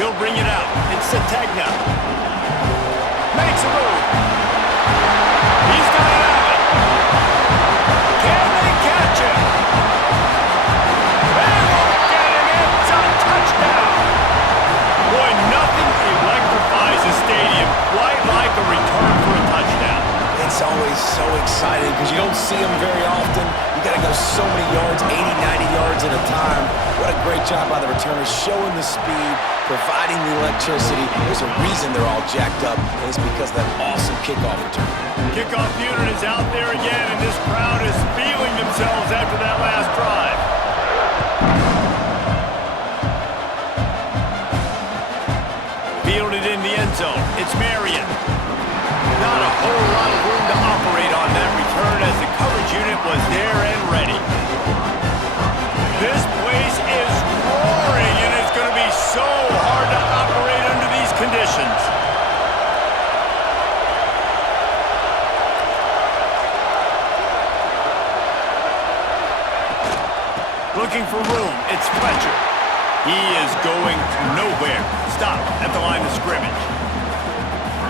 He'll bring it out. It's Sategna. Makes a move. He's got it out. Can they catch him? They won't get him. It's a touchdown. Boy, nothing electrifies a stadium quite like a return for a touchdown. It's always so exciting because you don't see them very often. You got to go so many yards, 80, 90 yards at a time. What a great job by the returners, showing the speed, providing the electricity. There's a reason they're all jacked up, and it's because of that awesome kickoff return. Kickoff unit is out there again, and this crowd is feeling themselves after that last drive. Fielded in the end zone. It's Marion. Not a whole lot of room to operate on that return as the coverage unit was there and ready. This place is roaring, and it's going to be so hard to operate under these conditions. Looking for room. It's Fletcher. He is going nowhere. Stop at the line of scrimmage.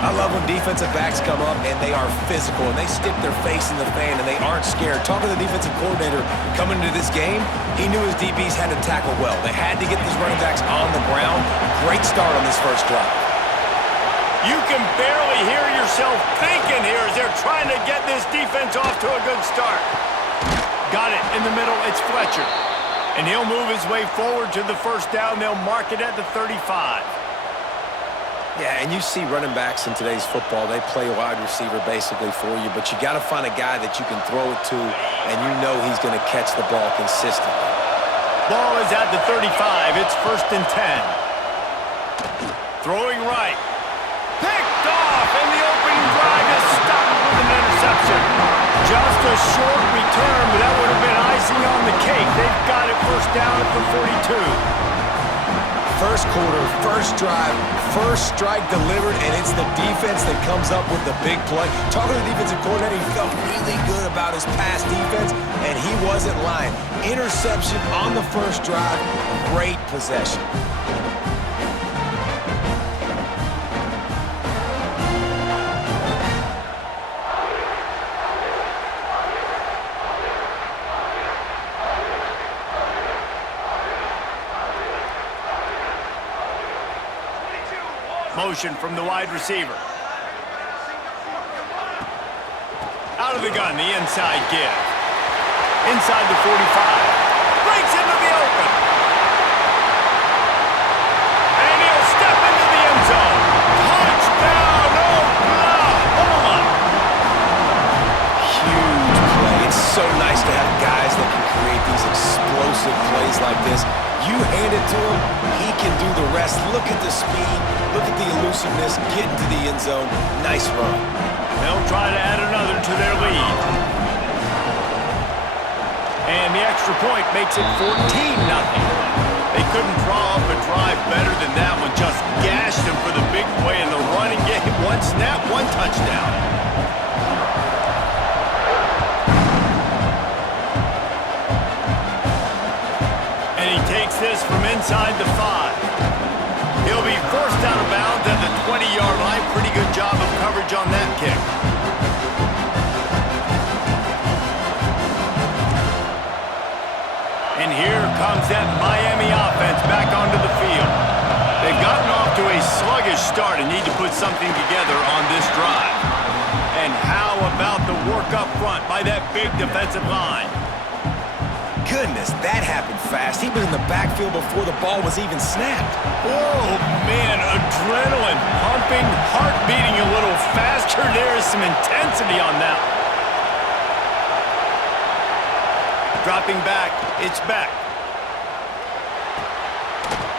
I love when defensive backs come up and they are physical and they stick their face in the fan and they aren't scared. Talking to the defensive coordinator coming into this game, he knew his DBs had to tackle well. They had to get these running backs on the ground. Great start on this first drive. You can barely hear yourself thinking here as they're trying to get this defense off to a good start. Got it in the middle. It's Fletcher. And he'll move his way forward to the first down. They'll mark it at the 35. Yeah, and you see running backs in today's football, they play wide receiver basically for you, but you got to find a guy that you can throw it to, and you know he's going to catch the ball consistently. Ball is at the 35. It's 1st and 10. Throwing right. Picked off, and the opening drive is stopped with an interception. Just a short return, but that would have been icing on the cake. They've got it first down at the 42. First quarter, first drive, first strike delivered, and it's the defense that comes up with the big play. Talking to the defensive coordinator, he felt really good about his pass defense, and he wasn't lying. Interception on the first drive, great possession. Motion from the wide receiver. Out of the gun, the inside give. Inside the 45. Breaks into the open. And he'll step into the end zone. Touchdown, Oklahoma! Huge play. It's so nice to have guys that can create these explosive plays like this. You hand it to him, he can do the rest. Look at the speed, look at the elusiveness, get into the end zone. Nice run. They'll try to add another to their lead. And the extra point makes it 14-0. They couldn't draw up a drive better than that one. Just gashed him for the big play in the running game. One snap, one touchdown. Takes this from inside the 5. He'll be forced out of bounds at the 20-yard line. Pretty good job of coverage on that kick. And here comes that Miami offense back onto the field. They've gotten off to a sluggish start and need to put something together on this drive. And how about the work up front by that big defensive line? Goodness, that happened fast. He was in the backfield before the ball was even snapped. Oh, man, adrenaline pumping, heart beating a little faster. There is some intensity on that. Dropping back, it's back.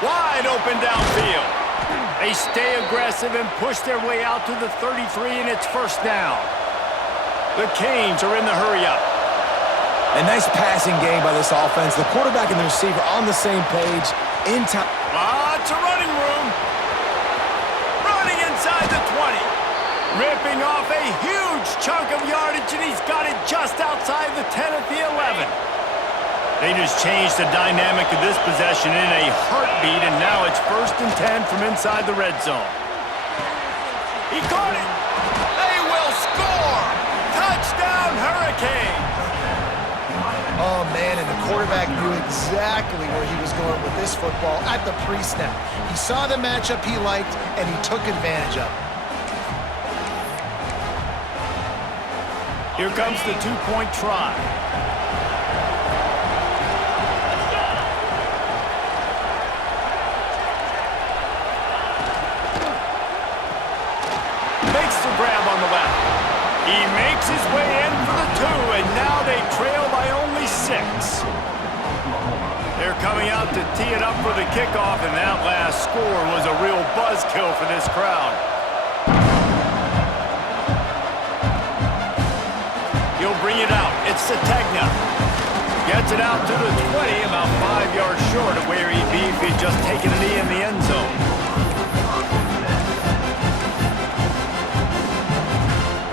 Wide open downfield. They stay aggressive and push their way out to the 33, and it's first down. The Canes are in the hurry-up. A nice passing game by this offense. The quarterback and the receiver on the same page. In time. Lots of running room. Running inside the 20. Ripping off a huge chunk of yardage, and he's got it just outside the 10 at the 11. They just changed the dynamic of this possession in a heartbeat, and now it's 1st and 10 from inside the red zone. He caught it. They will score. Touchdown, Hurricanes. Oh, man, and the quarterback knew exactly where he was going with this football at the pre-snap. He saw the matchup he liked, and he took advantage of it. Here comes the two-point try. Makes the grab on the left. He makes his way in for the 2, and now they trail by only 6. They're coming out to tee it up for the kickoff, and that last score was a real buzzkill for this crowd. He'll bring it out. It's Sategna. Gets it out to the 20, about 5 yards short of where he'd be if he'd just taken a knee in the end zone.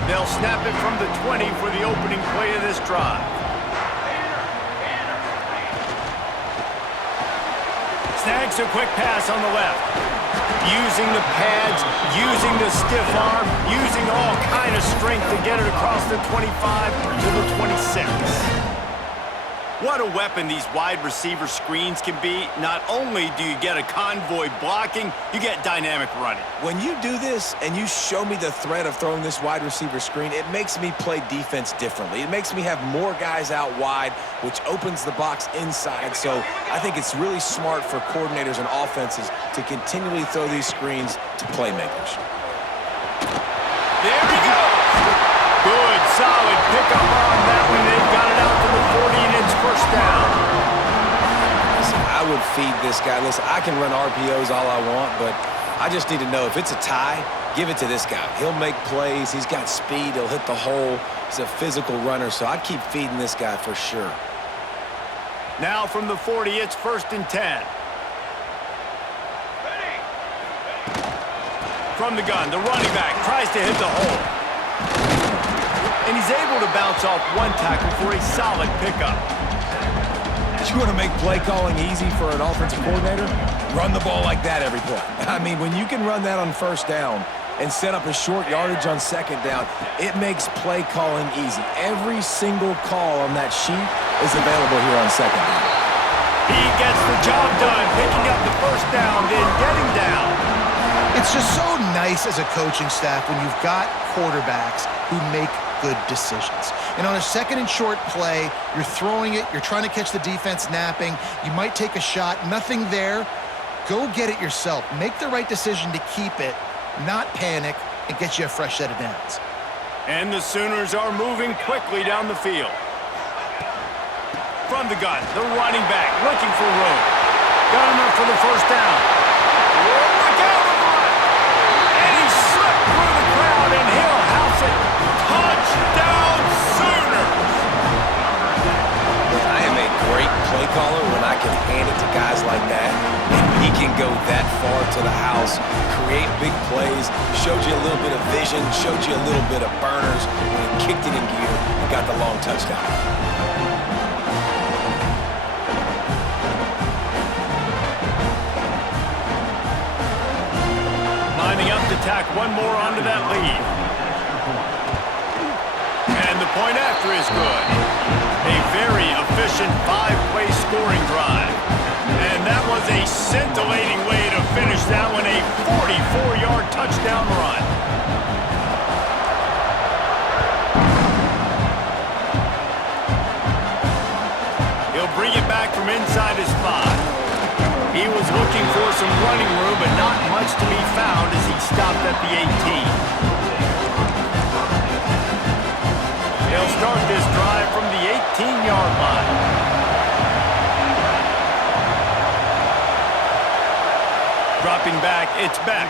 They'll snap it from the 20 for the opening play of this drive. Snags a quick pass on the left. Using the pads, using the stiff arm, using all kind of strength to get it across the 25 to the 26. What a weapon these wide receiver screens can be. Not only do you get a convoy blocking, you get dynamic running. When you do this and you show me the threat of throwing this wide receiver screen, it makes me play defense differently. It makes me have more guys out wide, which opens the box inside. So I think it's really smart for coordinators and offenses to continually throw these screens to playmakers. There he goes. Good, solid pickup on that one. They've got it out to the 40, and it's 1st down. Listen, I would feed this guy. Listen, I can run RPOs all I want, but I just need to know if it's a tie, give it to this guy. He'll make plays. He's got speed. He'll hit the hole. He's a physical runner, so I'd keep feeding this guy for sure. Now from the 40, it's 1st and 10. From the gun, the running back tries to hit the hole. And he's able to bounce off one tackle for a solid pickup. You want to make play calling easy for an offensive coordinator? Run the ball like that every play. I mean, when you can run that on 1st down and set up a short yardage on 2nd down, it makes play calling easy. Every single call on that sheet is available here on 2nd down. He gets the job done, picking up the 1st down, then getting down. It's just so nice as a coaching staff when you've got quarterbacks who make good decisions. And on a 2nd and short play, you're throwing it, you're trying to catch the defense napping, you might take a shot, nothing there. Go get it yourself. Make the right decision to keep it, not panic, and get you a fresh set of downs. And the Sooners are moving quickly down the field. From the gun, the running back looking for room. Got enough for the 1st down. Look out on the right. And he slipped through the crowd, and he'll house it. Touchdown, Sooners! I am a great play caller when I can hand it to guys like that. And he can go that far to the house, create big plays, showed you a little bit of vision, showed you a little bit of burners, and he kicked it in gear and got the long touchdown. Lining up to tack one more onto that lead. And the point after is good. A very efficient 5-play scoring drive. And that was a scintillating way to finish that one, a 44-yard touchdown run. He'll bring it back from inside his 5. He was looking for some running room, but not much to be found as he stopped at the 18. They'll start this drive from the 18-yard line. Dropping back, it's Beck.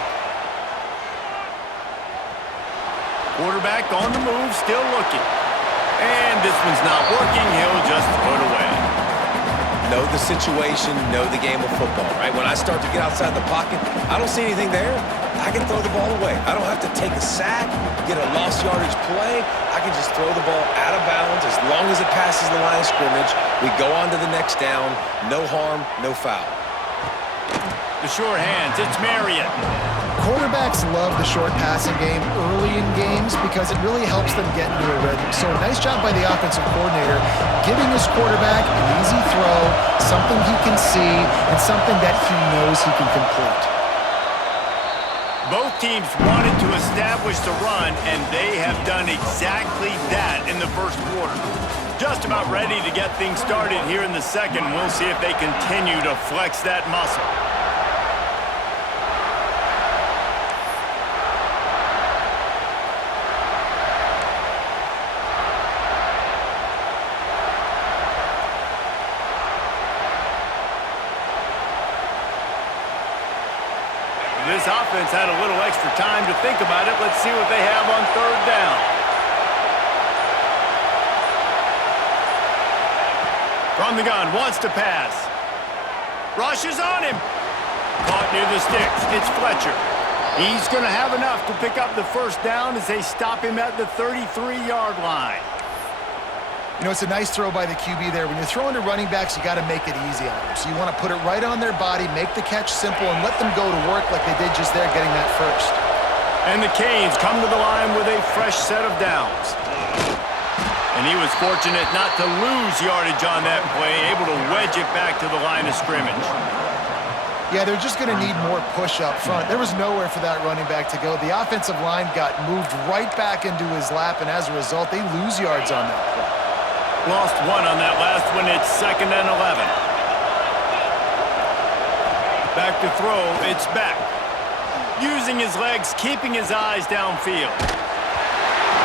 Quarterback on the move, still looking. And this one's not working, he'll just put away. Know the situation, know the game of football, right? When I start to get outside the pocket, I don't see anything there. I can throw the ball away. I don't have to take a sack, get a lost yardage play. I can just throw the ball out of bounds as long as it passes the line of scrimmage. We go on to the next down. No harm, no foul. The short hands, it's Marriott. Quarterbacks love the short passing game early in games because it really helps them get into a rhythm. So nice job by the offensive coordinator giving his quarterback an easy throw, something he can see, and something that he knows he can complete. Both teams wanted to establish the run, and they have done exactly that in the first quarter. Just about ready to get things started here in the second. We'll see if they continue to flex that muscle. This offense had a little extra time to think about it. Let's see what they have on third down. From the gun, wants to pass. Rushes on him. Caught near the sticks. It's Fletcher. He's going to have enough to pick up the first down as they stop him at the 33-yard line. You know, it's a nice throw by the QB there. When you're throwing to running backs, you got to make it easy on them. So you want to put it right on their body, make the catch simple, and let them go to work like they did just there getting that first. And the Canes come to the line with a fresh set of downs. And he was fortunate not to lose yardage on that play, able to wedge it back to the line of scrimmage. Yeah, they're just going to need more push up front. There was nowhere for that running back to go. The offensive line got moved right back into his lap, and as a result, they lose yards on that play. Lost one on that last one. It's 2nd and 11. Back to throw. It's back. Using his legs, keeping his eyes downfield.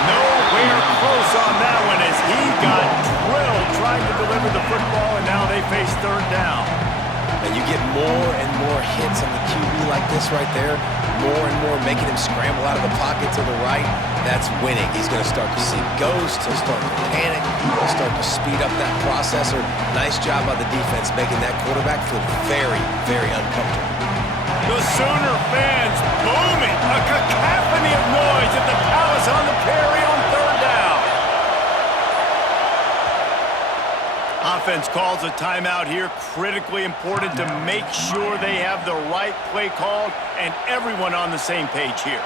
Nowhere close on that one as he got drilled trying to deliver the football, and now they face third down. And you get more and more hits on the QB like this right there, more and more making him scramble out of the pocket to the right. That's winning. He's going to start to see ghosts. He'll start to panic. He'll start to speed up that processor. Nice job by the defense making that quarterback feel very, very uncomfortable. The Sooner fans booming. A cacophony of noise at the Palace on the Prairie on third down. Offense calls a timeout here. Critically important to make sure they have the right play called and everyone on the same page here.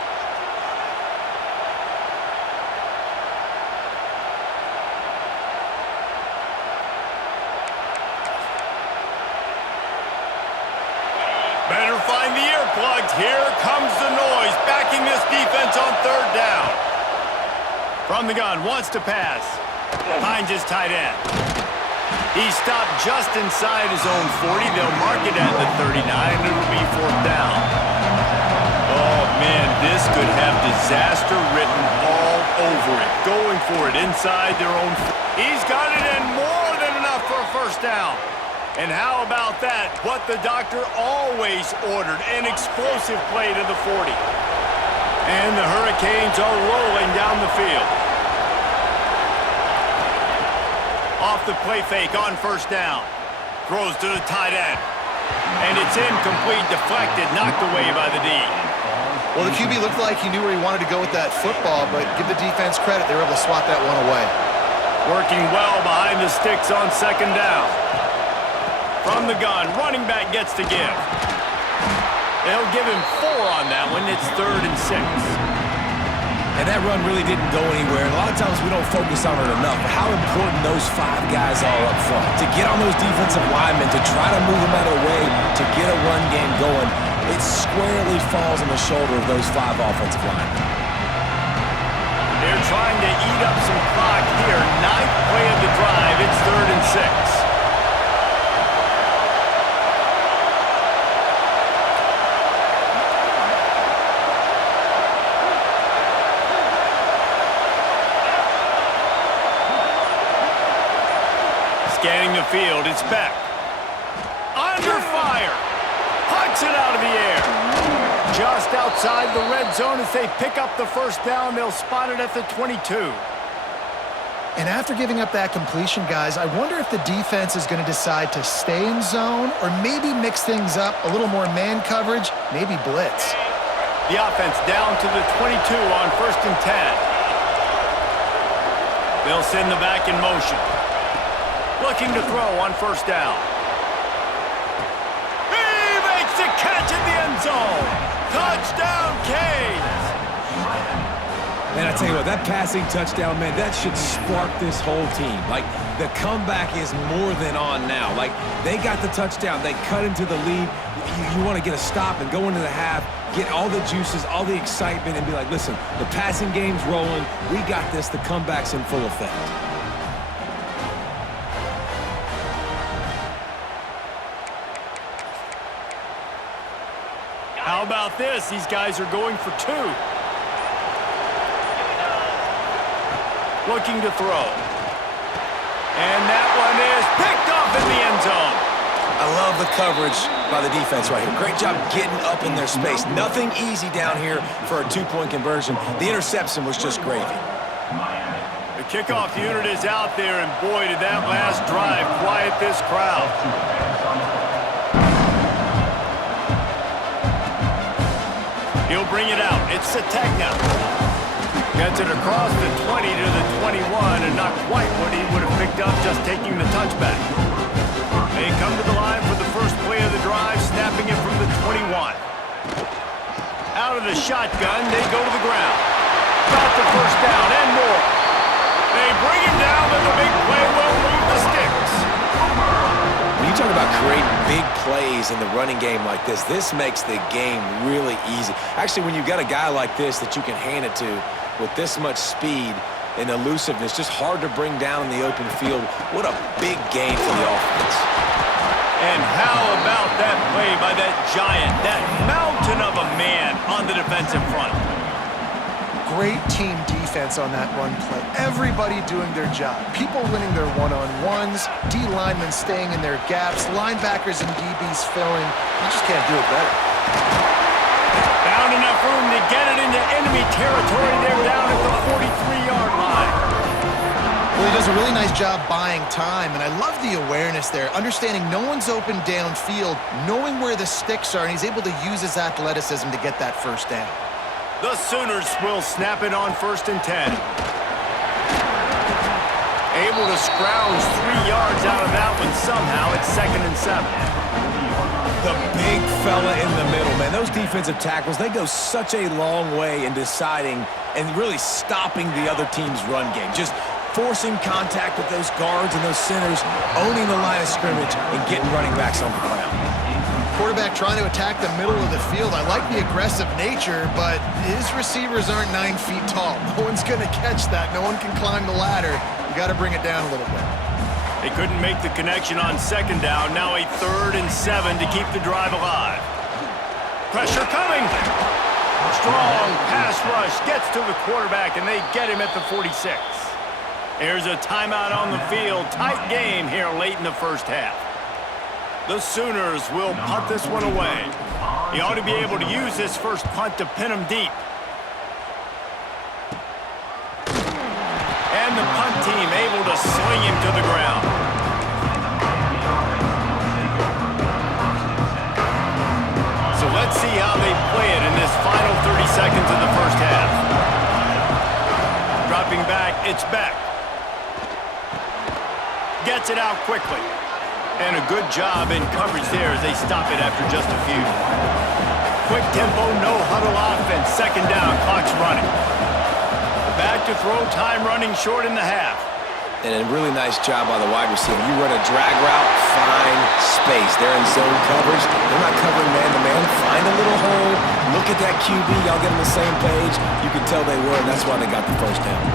Better find the earplugs. Here comes the noise, backing this defense on third down. From the gun, wants to pass. Finds his tight end. He stopped just inside his own 40. They'll mark it at the 39, and it'll be fourth down. Oh, man, this could have disaster written all over it. Going for it inside their own. He's got it in more than enough for a first down. And how about that? What the doctor always ordered, an explosive play to the 40. And the Hurricanes are rolling down the field. Off the play fake on first down. Throws to the tight end. And it's incomplete, deflected, knocked away by the D. Well, the QB looked like he knew where he wanted to go with that football, but give the defense credit. They were able to swat that one away. Working well behind the sticks on second down. From the gun, running back gets to give. They'll give him 4 on that one. It's 3rd and 6. And that run really didn't go anywhere. And a lot of times we don't focus on it enough, but how important those 5 guys are up front. To get on those defensive linemen, to try to move them out of the way, to get a run game going, it squarely falls on the shoulder of those 5 offensive linemen. They're trying to eat up some clock here. 9th play of the drive. It's 3rd and 6. Scanning the field, it's back. Under fire. Punts it out of the air. Just outside the red zone as they pick up the first down. They'll spot it at the 22. And after giving up that completion, guys, I wonder if the defense is going to decide to stay in zone or maybe mix things up, a little more man coverage, maybe blitz. The offense down to the 22 on 1st and 10. They'll send the back in motion. Looking to throw on 1st down. He makes the catch in the end zone. Touchdown, Canes. Man, I tell you what, that passing touchdown, man, that should spark this whole team. Like, the comeback is more than on now. Like, they got the touchdown. They cut into the lead. You want to get a stop and go into the half, get all the juices, all the excitement, and be like, listen, the passing game's rolling. We got this. The comeback's in full effect. How about this? These guys are going for 2. Looking to throw. And that one is picked off in the end zone. I love the coverage by the defense right here. Great job getting up in their space. Nothing easy down here for a 2-point conversion. The interception was just gravy. The kickoff unit is out there, and boy, did that last drive quiet this crowd. He'll bring it out. It's Sategna. Gets it across the 20 to the 21, and not quite what he would have picked up just taking the touchback. They come to the line for the first play of the drive, snapping it from the 21. Out of the shotgun, they go to the ground. Got the 1st down and more. They bring him down, but the big play will move the sticks. When you talk about creating big plays in the running game like this makes the game really easy. Actually, when you've got a guy like this that you can hand it to with this much speed and elusiveness, just hard to bring down in the open field. What a big game for the offense. And how about that play by that giant, that mountain of a man on the defensive front? Great team defense on that run play. Everybody doing their job. People winning their one-on-ones, D linemen staying in their gaps, linebackers and DBs filling. You just can't do it better. Found enough room to get it into enemy territory. They're down at the 43-yard line. Well, he does a really nice job buying time, and I love the awareness there, understanding no one's open downfield, knowing where the sticks are, and he's able to use his athleticism to get that 1st down. The Sooners will snap it on 1st and 10. Able to scrounge 3 yards out of that one somehow. It's 2nd and 7. The big fella in the middle, man. Those defensive tackles, they go such a long way in deciding and really stopping the other team's run game. Just forcing contact with those guards and those centers, owning the line of scrimmage, and getting running backs on the ground. Quarterback trying to attack the middle of the field. I like the aggressive nature, but his receivers aren't 9 feet tall. No one's going to catch that. No one can climb the ladder. You got to bring it down a little bit. They couldn't make the connection on 2nd down. Now a 3rd and 7 to keep the drive alive. Pressure coming. Strong pass rush gets to the quarterback, and they get him at the 46. Here's a timeout on the field. Tight game here late in the 1st half. The Sooners will punt this one away. He ought to be able to use this first punt to pin him deep. And the punt team able to sling him to the ground. So let's see how they play it in this final 30 seconds of the 1st half. Dropping back, it's Beck. Gets it out quickly. And a good job in coverage there as they stop it after just a few. Quick tempo, no huddle offense. 2nd down, clock's running. Back to throw, time running short in the half. And a really nice job by the wide receiver. You run a drag route, find space. They're in zone coverage. They're not covering man-to-man. Find a little hole. Look at that QB. Y'all get on the same page. You can tell they were, and that's why they got the 1st down.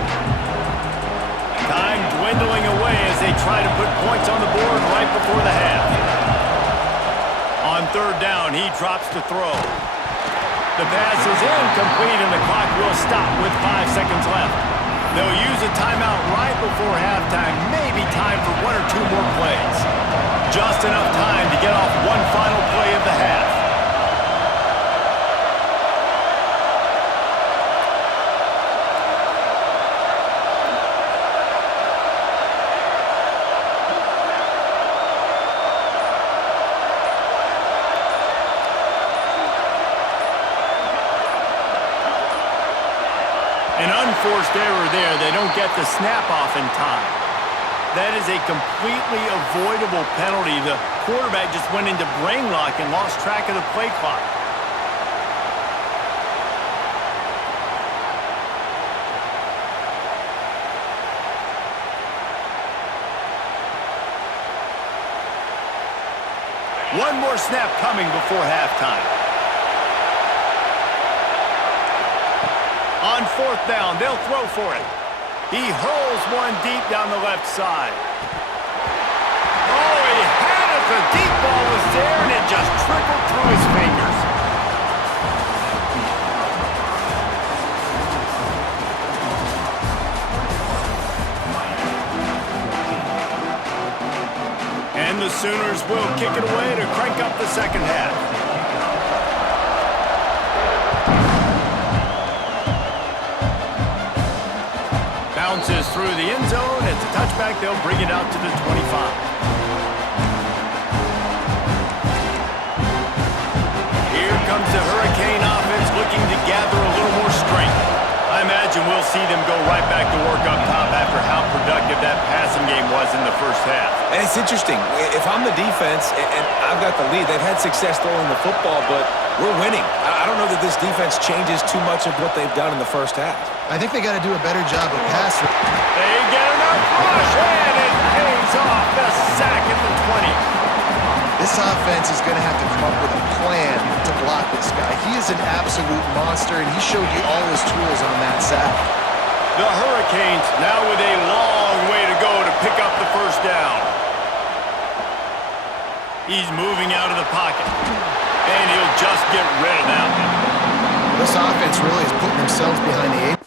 Time dwindling away as they try to put points on the board right before the half. On 3rd down, he drops to throw. The pass is incomplete, and the clock will stop with 5 seconds left. They'll use a timeout right before halftime. Maybe time for 1 or 2 more plays. Just enough time to get off one final play of the half. forced error there. They don't get the snap off in time. That is a completely avoidable penalty. The quarterback just went into brain lock and lost track of the play clock. One more snap coming before halftime. On fourth down, they'll throw for it. He hurls one deep down the left side. Oh, he had it. The deep ball was there, and it just trickled through his fingers. And the Sooners will kick it away to crank up the second half. Bounces through the end zone. It's a touchback. They'll bring it out to the 25. Here comes the Hurricane offense looking to gather a little more strength. I imagine we'll see them go right back to work up top after how productive that passing game was in the first half. And it's interesting. If I'm the defense and I've got the lead, they've had success throwing the football, but we're winning. I don't know that this defense changes too much of what they've done in the first half. I think they got to do a better job of passing. They get enough rush, and it pays off. The sack at the 20. This offense is going to have to come up with a plan to block this guy. He is an absolute monster, and he showed you all his tools on that sack. The Hurricanes now with a long way to go to pick up the first down. He's moving out of the pocket, and he'll just get rid of that one. This offense really is putting themselves behind the eight.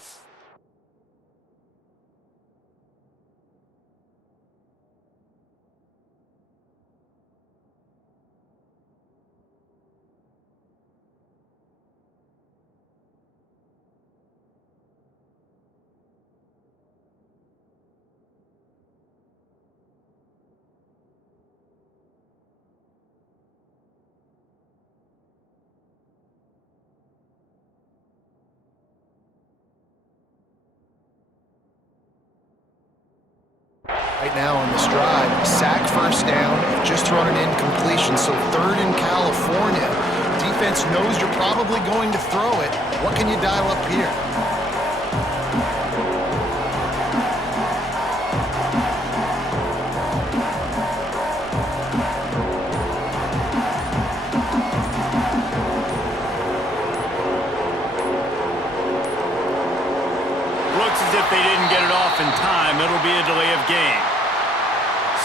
Right now on this drive, sack first down, just thrown an incompletion, so third in California. Defense knows you're probably going to throw it. What can you dial up here? Looks as if they didn't get it off in time. It'll be a delay of game.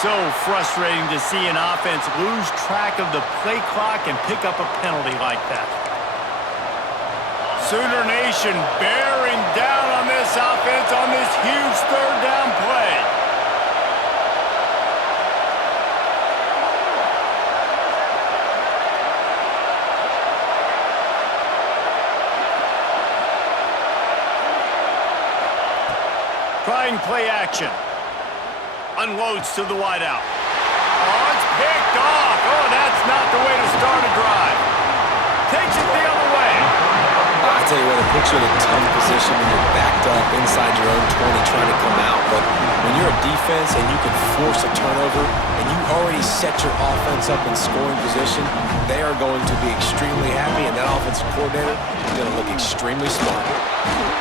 So frustrating to see an offense lose track of the play clock and pick up a penalty like that. Sooner Nation bearing down on this offense on this huge third down play. Trying play action. Unloads to the wideout. Oh, it's picked off. Oh, that's not the way to start a drive. Takes it the other way. I tell you what, it puts you in a tough position when you're backed up inside your own 20 trying to come out. But when you're a defense and you can force a turnover and you already set your offense up in scoring position, they are going to be extremely happy, and that offensive coordinator is going to look extremely smart.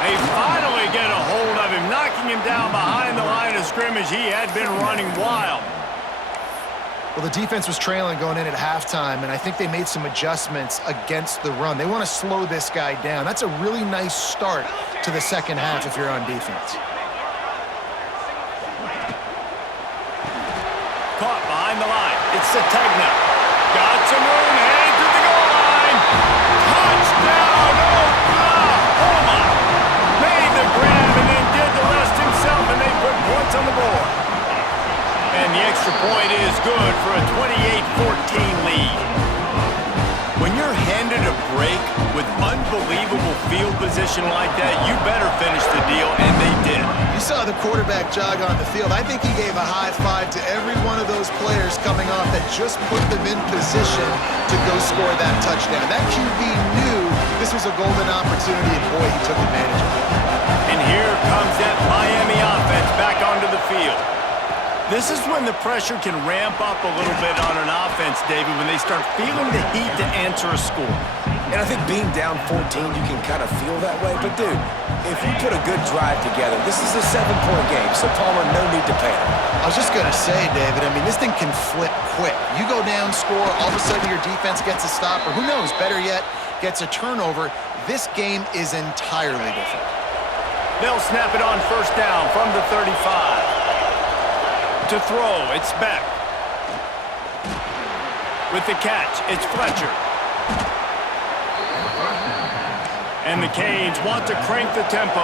They finally get a hold of him, knocking him down behind the line of scrimmage. He had been running wild. Well, the defense was trailing going in at halftime, and I think they made some adjustments against the run. They want to slow this guy down. That's a really nice start to the second half if you're on defense. Caught behind the line. It's Sategna. Got some room, heading to the goal line. Touchdown, Oklahoma! Made the grab and then did the rest himself, and they put points on the board. And the extra point is good for a 28-14 lead. When you're handed a break with unbelievable field position like that, you better finish the deal, and they did. You saw the quarterback jog on the field. I think he gave a high five to every one of those players coming off that just put them in position to go score that touchdown. That QB knew this was a golden opportunity, and boy, he took advantage of it. And here comes that Miami offense back onto the field. This is when the pressure can ramp up a little bit on an offense, David, when they start feeling the heat to answer a score. And I think being down 14, you can kind of feel that way. But, dude, if you put a good drive together, this is a 7-point game, so Palmer, no need to panic. I was just going to say, David, I mean, this thing can flip quick. You go down, score, all of a sudden your defense gets a stop, or who knows, better yet, gets a turnover. This game is entirely different. They'll snap it on first down from the 35. To throw, it's Beck. With the catch, it's Fletcher. And the Canes want to crank the tempo.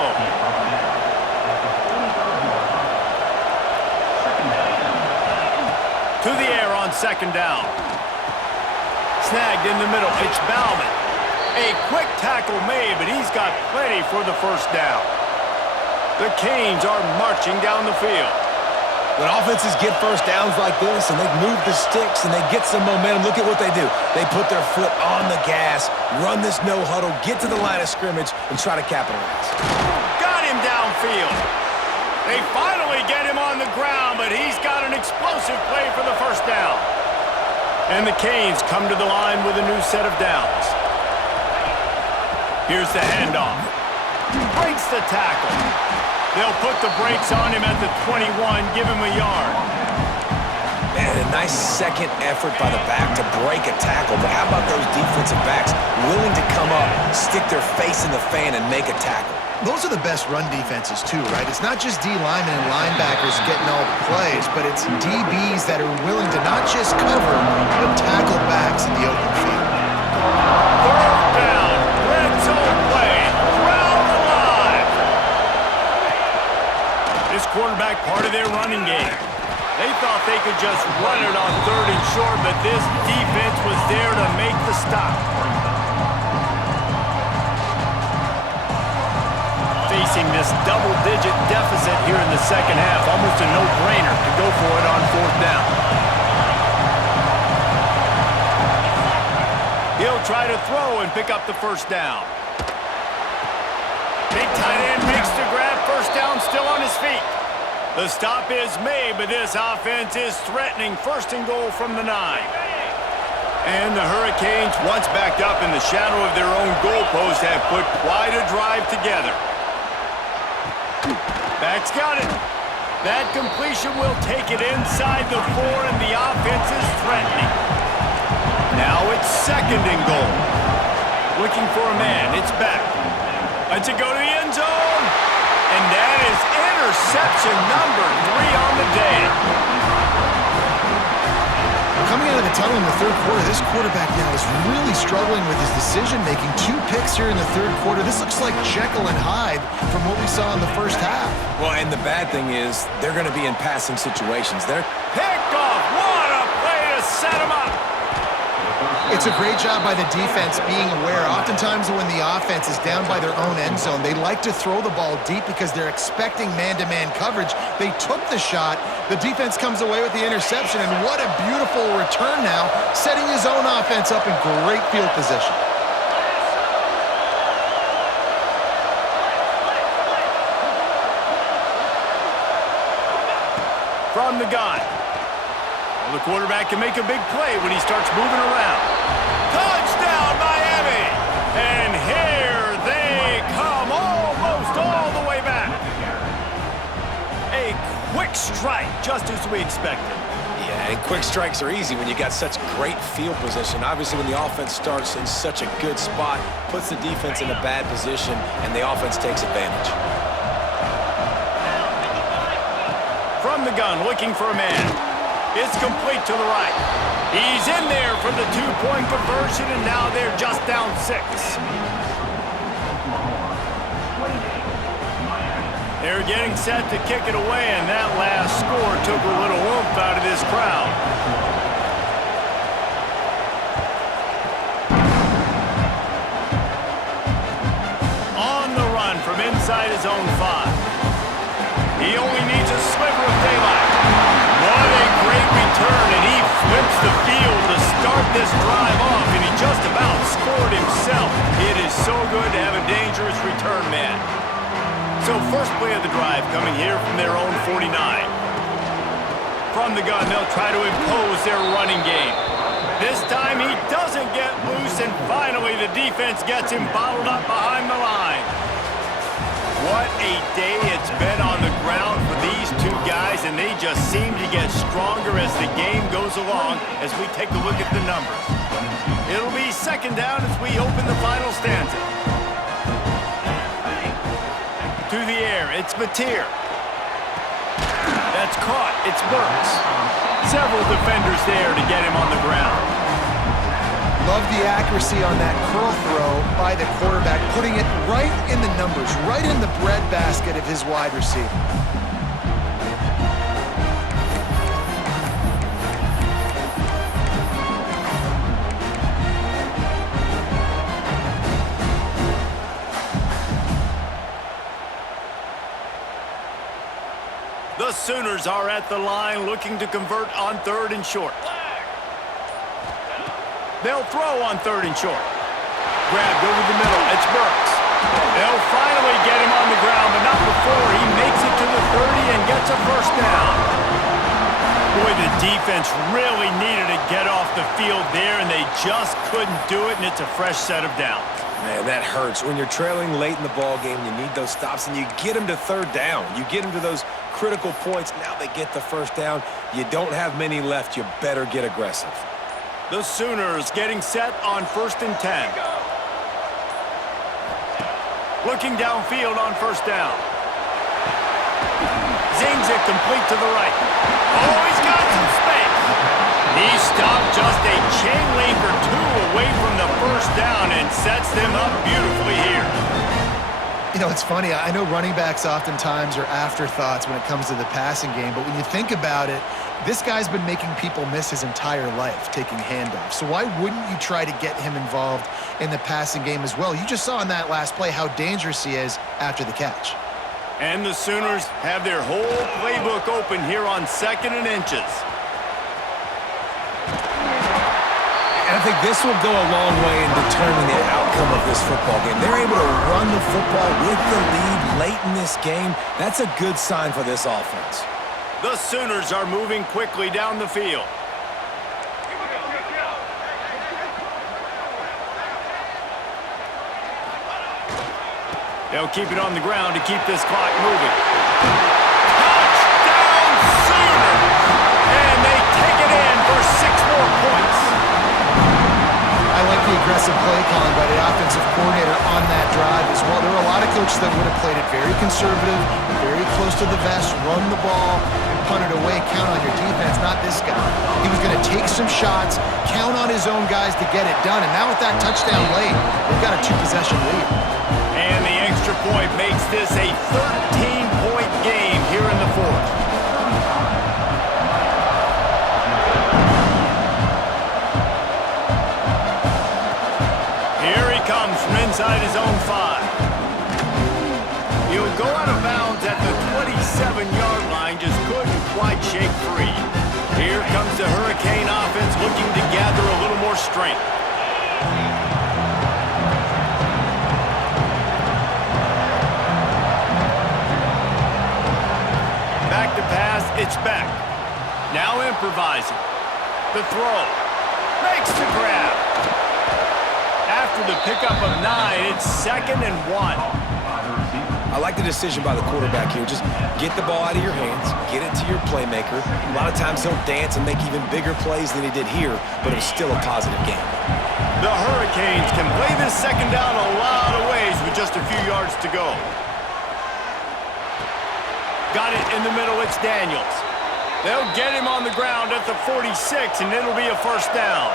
To the air on second down. Snagged in the middle, it's Bauman. A quick tackle made, but he's got plenty for the first down. The Canes are marching down the field. When offenses get first downs like this and they move the sticks and they get some momentum, look at what they do. They put their foot on the gas, run this no-huddle, get to the line of scrimmage, and try to capitalize. Got him downfield. They finally get him on the ground, but he's got an explosive play for the first down. And the Canes come to the line with a new set of downs. Here's the handoff. Breaks the tackle. They'll put the brakes on him at the 21, give him a yard. Man, a nice second effort by the back to break a tackle. But how about those defensive backs willing to come up, stick their face in the fan, and make a tackle? Those are the best run defenses, too, right? It's not just D linemen and linebackers getting all the plays, but it's DBs that are willing to not just cover, but tackle backs in the open field. Third down, red zone play, crowd alive. This quarterback part of their running game. They thought they could just run it on third and short, but this defense was there to make the stop. Facing this double-digit deficit here in the second half, almost a no-brainer to go for it on fourth down. He'll try to throw and pick up the first down. Big tight end makes the grab, first down, still on his feet. The stop is made, but this offense is threatening first and goal from the 9. And the Hurricanes, once backed up in the shadow of their own goalpost, have put quite a drive together. Back's got it. That completion will take it inside the 4, and the offense is threatening. Now it's second and goal. Looking for a man, it's Beck. Let's it go to the end zone. And that is interception number 3 on the day. Coming out of the tunnel in the third quarter, this quarterback now is really struggling with his decision-making. 2 picks here in the third quarter. This looks like Jekyll and Hyde from what we saw in the first half. Well, and the bad thing is they're going to be in passing situations. They're Picked off. What a play to set him up. It's a great job by the defense being aware. Oftentimes when the offense is down by their own end zone, they like to throw the ball deep because they're expecting man-to-man coverage. They took the shot. The defense comes away with the interception, and what a beautiful return now, setting his own offense up in great field position. From the gun. Well, the quarterback can make a big play when he starts moving around. Touchdown, Miami! And here they come, almost all the way back. A quick strike, just as we expected. Yeah, and quick strikes are easy when you got such great field position. Obviously, when the offense starts in such a good spot, puts the defense in a bad position, and the offense takes advantage. From the gun, looking for a man. It's complete to the right. He's in there for the 2-point conversion, and now they're just down 6. They're getting set to kick it away, and that last score took a little oomph out of this crowd. On the run from inside his own 5. He only needs a sliver of daylight. What a great return, and he flips the field to start this drive off, and he just about scored himself. It is so good to have a dangerous return man. So first play of the drive coming here from their own 49. From the gun, they'll try to impose their running game. This time he doesn't get loose, and finally the defense gets him bottled up behind the line. What a day it's been on the ground for these two guys, and they just seem to get stronger as the game goes along as we take a look at the numbers. It'll be second down as we open the final stanza. To the air, it's Mateer. That's caught, it's Burks. Several defenders there to get him on the ground. Love the accuracy on that curl throw by the quarterback, putting it right in the numbers, right in the breadbasket of his wide receiver. The Sooners are at the line looking to convert on third and short. They'll throw on third and short. Grabbed over the middle. It's Burks. They'll finally get him on the ground, but not before he makes it to the 30 and gets a first down. Boy, the defense really needed to get off the field there, and they just couldn't do it, and it's a fresh set of downs. Man, that hurts. When you're trailing late in the ball game, you need those stops, and you get them to third down. You get them to those critical points. Now they get the first down. You don't have many left. You better get aggressive. The Sooners getting set on 1st and 10. Looking downfield on first down. Zings it complete to the right. Oh, he's got some space. He stopped just a chain link or two away from the first down and sets them up beautifully here. You know, it's funny. I know running backs oftentimes are afterthoughts when it comes to the passing game, but when you think about it, this guy's been making people miss his entire life taking handoffs. So why wouldn't you try to get him involved in the passing game as well? You just saw in that last play how dangerous he is after the catch. And the Sooners have their whole playbook open here on 2nd and inches. And I think this will go a long way in determining the outcome of this football game. They're able to run the football with the lead late in this game. That's a good sign for this offense. The Sooners are moving quickly down the field. They'll keep it on the ground to keep this clock moving. Touchdown Sooners! And they take it in for 6 more points. I like the aggressive play calling by the offensive coordinator on that drive as well. There were a lot of coaches that would have played it very conservative, very close to the vest, run the ball, and punt it away, count on your defense, not this guy. He was going to take some shots, count on his own guys to get it done, and now with that touchdown late, they've got a 2-possession lead. And the extra point makes this a 13-point game here in the 4th. Comes from inside his own 5. He'll go out of bounds at the 27-yard line, just couldn't quite shake free. Here comes the Hurricane offense looking to gather a little more strength. Back to pass, it's Beck. Now improvising. The throw. Makes the grab. After the pickup of 9, it's 2nd and 1. I like the decision by the quarterback here. Just get the ball out of your hands, get it to your playmaker. A lot of times he'll dance and make even bigger plays than he did here, but it was still a positive game. The Hurricanes can play this second down a lot of ways with just a few yards to go. Got it in the middle, it's Daniels. They'll get him on the ground at the 46, and it'll be a first down.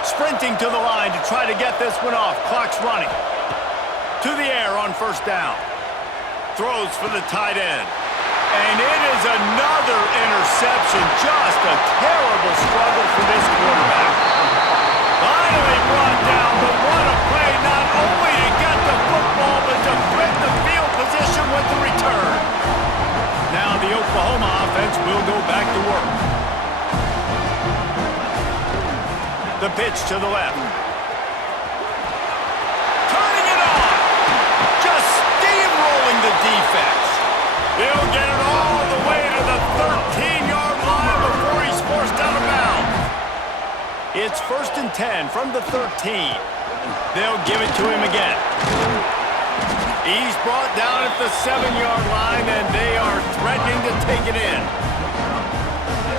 Sprinting to the line to try to get this one off. Clock's running. To the air on first down. Throws for the tight end. And it is another interception. Just a terrible struggle for this quarterback. Finally brought down, but what a play, not only to get the football, but to threat the field position with the return. Now the Oklahoma offense will go back to work. The pitch to the left. Turning it on. Just steamrolling the It's 1st and 10 from the 13. They'll give it to him again. He's brought down at the 7-yard line, and they are threatening to take it in.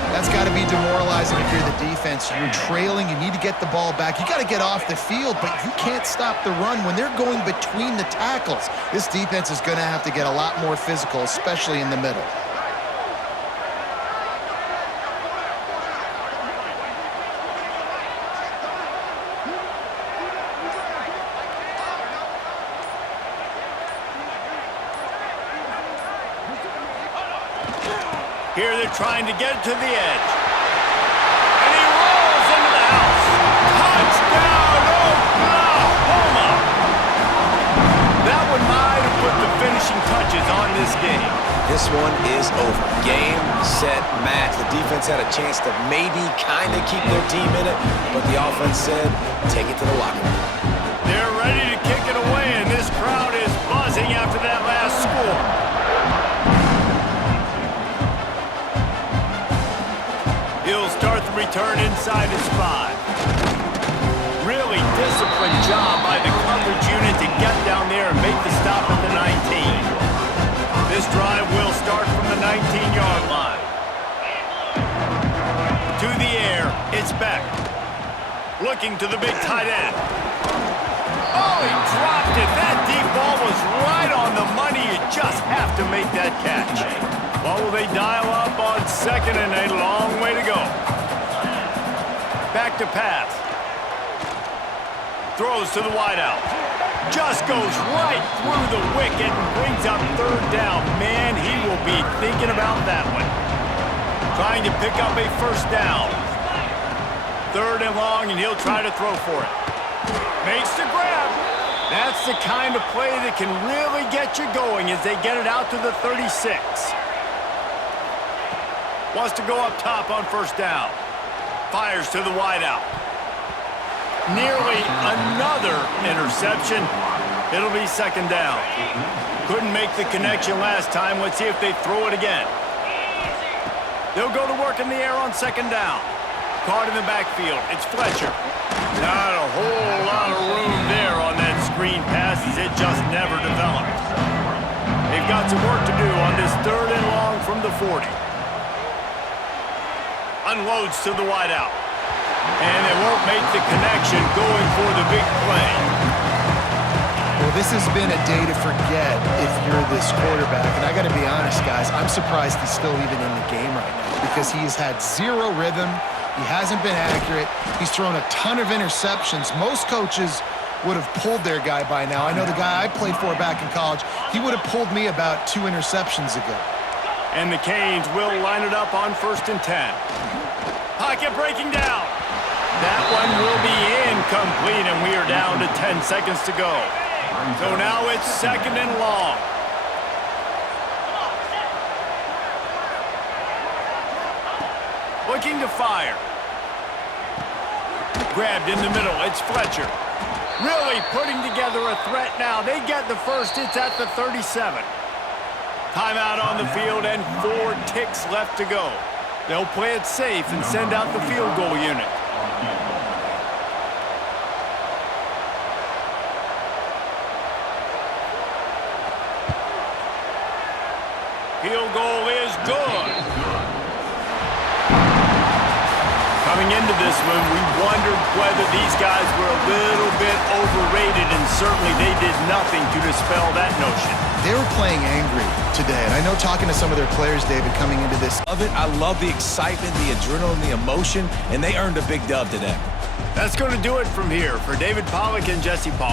That's got to be demoralizing if you're the defense. You're trailing. You need to get the ball back. You got to get off the field, but you can't stop the run when they're going between the tackles. This defense is going to have to get a lot more physical, especially in the middle. Here they're trying to get to the edge. And he rolls into the house. Touchdown, Oklahoma! That one might have put the finishing touches on this game. This one is over. Game, set, match. The defense had a chance to maybe kind of keep their team in it, but the offense said, take it to the locker room. They're ready to kick it away, and this crowd is buzzing after that last score. He'll start the return inside his 5. Really disciplined job by the coverage unit to get down there and make the stop at the 19. This drive will start from the 19-yard line. To the air, it's Beck. Looking to the big tight end. Oh, he dropped it. That deep ball was right on the money. You just have to make that catch. Well, will they dial up on 2nd and a long way to go? Back to pass. Throws to the wideout. Just goes right through the wicket and brings up 3rd down. Man, he will be thinking about that one. Trying to pick up a 1st down. 3rd and long, and he'll try to throw for it. Makes the grab. That's the kind of play that can really get you going as they get it out to the 36. Wants to go up top on 1st down. Fires to the wideout. Nearly another interception. It'll be 2nd down. Couldn't make the connection last time. Let's see if they throw it again. They'll go to work in the air on 2nd down. Caught in the backfield. It's Fletcher. Not a whole lot of room there on that screen pass as it just never developed. They've got some work to do on this 3rd and long from the 40. Unloads to the wideout. And they won't make the connection going for the big play. Well, this has been a day to forget if you're this quarterback. And I got to be honest, guys, I'm surprised he's still even in the game right now because he has had 0 rhythm. He hasn't been accurate. He's thrown a ton of interceptions. Most coaches would have pulled their guy by now. I know the guy I played for back in college, he would have pulled me about 2 interceptions ago. And the Canes will line it up on 1st and 10. Pocket breaking down. That one will be incomplete, and we are down to 10 seconds to go. So now it's 2nd and long. Looking to fire. Grabbed in the middle. It's Fletcher. Really putting together a threat now. They get the 1st. It's at the 37. Timeout on the field and 4 ticks left to go. They'll play it safe and send out the field goal unit. Field goal is good. Coming into this one, we wondered whether these guys were a little bit overrated, and certainly they did nothing to dispel that notion. They were playing angry today, and I know talking to some of their players, David, coming into this. I love the excitement, the adrenaline, the emotion, and they earned a big dub today. That's going to do it from here. For David Pollack and Jesse Paul.